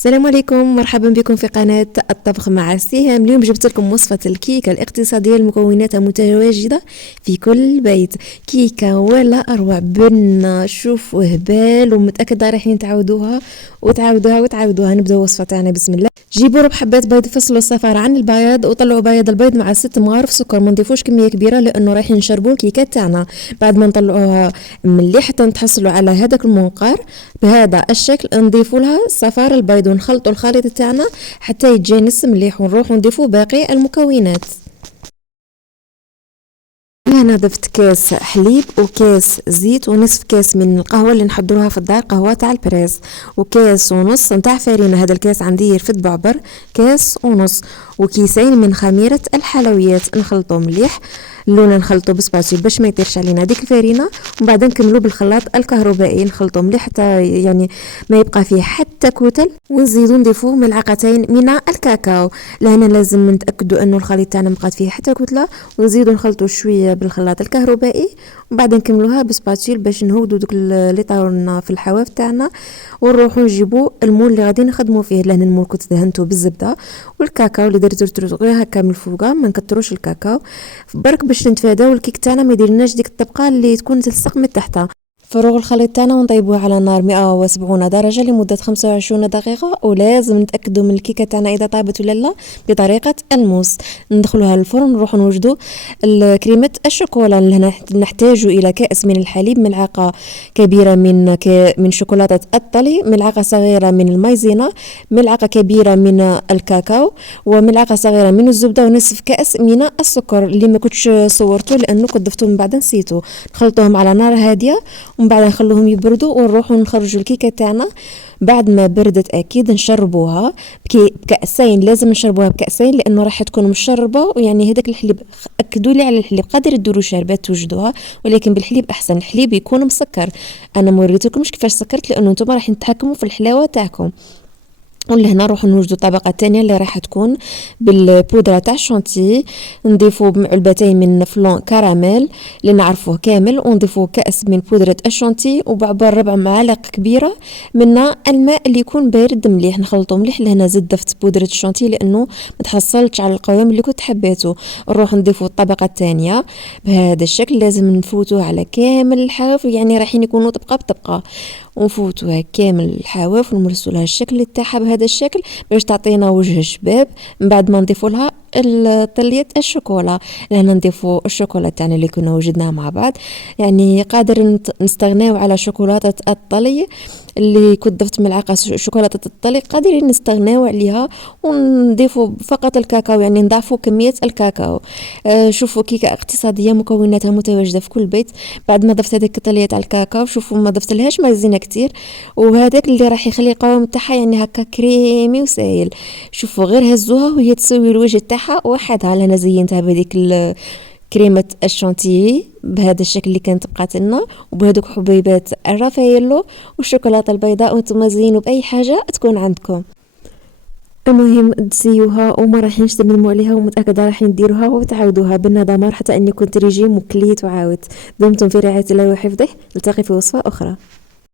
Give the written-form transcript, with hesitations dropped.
السلام عليكم، مرحبا بكم في قناة الطبخ مع سهام. اليوم جبت لكم وصفة الكيكة الاقتصادية المكونات متواجدة في كل بيت. كيكة ولا أروع، بنة شوفوا هبال، ومتأكدة رايحين تعودوها وتعودوها. نبدأ وصفة تاعنا بسم الله. جيبوا ربع حبات بيض، فصلوا الصفار عن البياض وطلعوا بياض البيض مع 6 مغارف سكر. ما نضيفوش كمية كبيرة لأنه رايحين نشربوا الكيكة تاعنا. بعد ما نطلعوها مليح حتى نتحصلوا على هذاك المنقار بهذا الشكل، نضيفوا لها صفار البيض ونخلطوا الخليط تاعنا حتى يتجانس مليح، ونروح نضيفوا باقي المكونات. هنا ضفت كاس حليب وكاس زيت ونصف كاس من القهوه اللي نحضروها في الدار، قهوه تاع البريس، وكاس ونص نتاع فرينه. هذا الكاس عندي يرفد بعبر كاس ونص، وكيسين من خميره الحلويات. نخلطو مليح، اللون نخلطو بسباتيل باش ما يطيرش علينا ديك الفرينه، ومن بعد نكملو بالخلاط الكهربائي. نخلطو مليح حتى يعني ما يبقى فيه حتى كتل، ونزيدو نضيفو ملعقتين من الكاكاو. لهنا لازم نتاكدوا انه الخليط تاعنا مبقات فيه حتى كتله، ونزيدو نخلطو شويه بالخلاط الكهربائي، وبعد نكملوها بسباتيل باش نهودو دوك اللي طاولنا في الحواف تاعنا. ونروحو نجيبو المول اللي غادي نخدمو فيه. لهنا المول كنت دهنتو بالزبده والكاكاو اللي درتو غير هكا من الفوقه، ما نكتروش الكاكاو برك باش نتفاداو الكيك تاعنا ما يديرلناش ديك الطبقه اللي تكون تلصق من تحتها. فروغ الخليط تاعنا ونطيبوه على نار 170 درجه لمده 25 دقيقه، ولازم نتاكدوا من الكيكه تاعنا اذا طابت ولا لا بطريقه الموس. ندخلوها للفرن، نروحوا نوجدوا كريمه الشوكولا. لهنا نحتاج الى كاس من الحليب، ملعقه كبيره من شوكولاته الطلي، ملعقه صغيره من المايزينا، ملعقه كبيره من الكاكاو، وملعقه صغيره من الزبده، ونصف كاس من السكر اللي ما كنتش صورته لانه كنت ضفته من بعد نسيته. نخلطوهم على نار هاديه، ومن بعد نخلوهم يبردوا ونروحوا نخرجوا الكيكه تاعنا. بعد ما بردت اكيد نشربوها بكاسين. لازم نشربوها بكاسين لانه راح تكون مشربه، ويعني هذاك الحليب اكدوا لي على الحليب. قادر تديروا شربات توجدوها، ولكن بالحليب احسن. الحليب يكون مسكر، انا ما وريتكمش كيفاش سكرت لانه نتوما راح تتحكموا في الحلاوه تاعكم. ولهنا نروح نوجدوا الطبقه الثانيه اللي راح تكون بالبودره تاع الشونتي. نضيفوا علبتين من فلون كراميل اللي نعرفوه كامل، ونضيفوا كاس من بودره الشونتي، وبعبر ربع معلقه كبيره من الماء اللي يكون بارد مليح. نخلطوا مليح. لهنا زدت ضفت بودره الشونتي لانه ما تحصلتش على القوام اللي كنت حبيته. نروح نضيفوا الطبقه الثانيه بهذا الشكل. لازم نفوتوه على كامل الحواف، يعني رايحين يكونوا طبقه بطبقه، ونفوتوها كامل الحواف ونمرسوا لها الشكل تاعها بهذا الشكل باش تعطينا وجه شباب. من بعد ما نضيفوا لها طلية الشوكولا. لهنا نضيفوا الشوكولا تاعنا اللي كنا وجدناها مع بعض. يعني قادر نستغناو على شوكولاتة الطلي اللي كنت ضفت ملعقه شوكولاته الطلي، قادرين نستغناو عليها ونضيفوا فقط الكاكاو، يعني نضاعفوا كميه الكاكاو. شوفوا كيكه اقتصاديه مكوناتها متواجده في كل بيت. بعد ما ضفت هذيك الطليه تاع الكاكاو، شوفوا ما ضفت لهاش مايزينا كتير، وهذاك اللي راح يخلي القوام تاعها يعني هكا كريمي وسائل. شوفوا غير هزوها وهي تسوي الوجه تاعها وحدها. انا زينتها بهذيك كريمة الشانتيي بهذا الشكل اللي كانت بقات لنا، وبهذوك حبيبات الرافايلو والشوكولاته البيضاء، وانتم زينوا باي حاجه تكون عندكم. المهم تسيوها وما رايحين تندموا عليها، ومتاكده رايحين ديروها وتعاودوها بالنظام حتى اني كنت ريجيم وكليت وعاودت. دمتم في رعايه الله وحفظه. نلتقي في وصفه اخرى.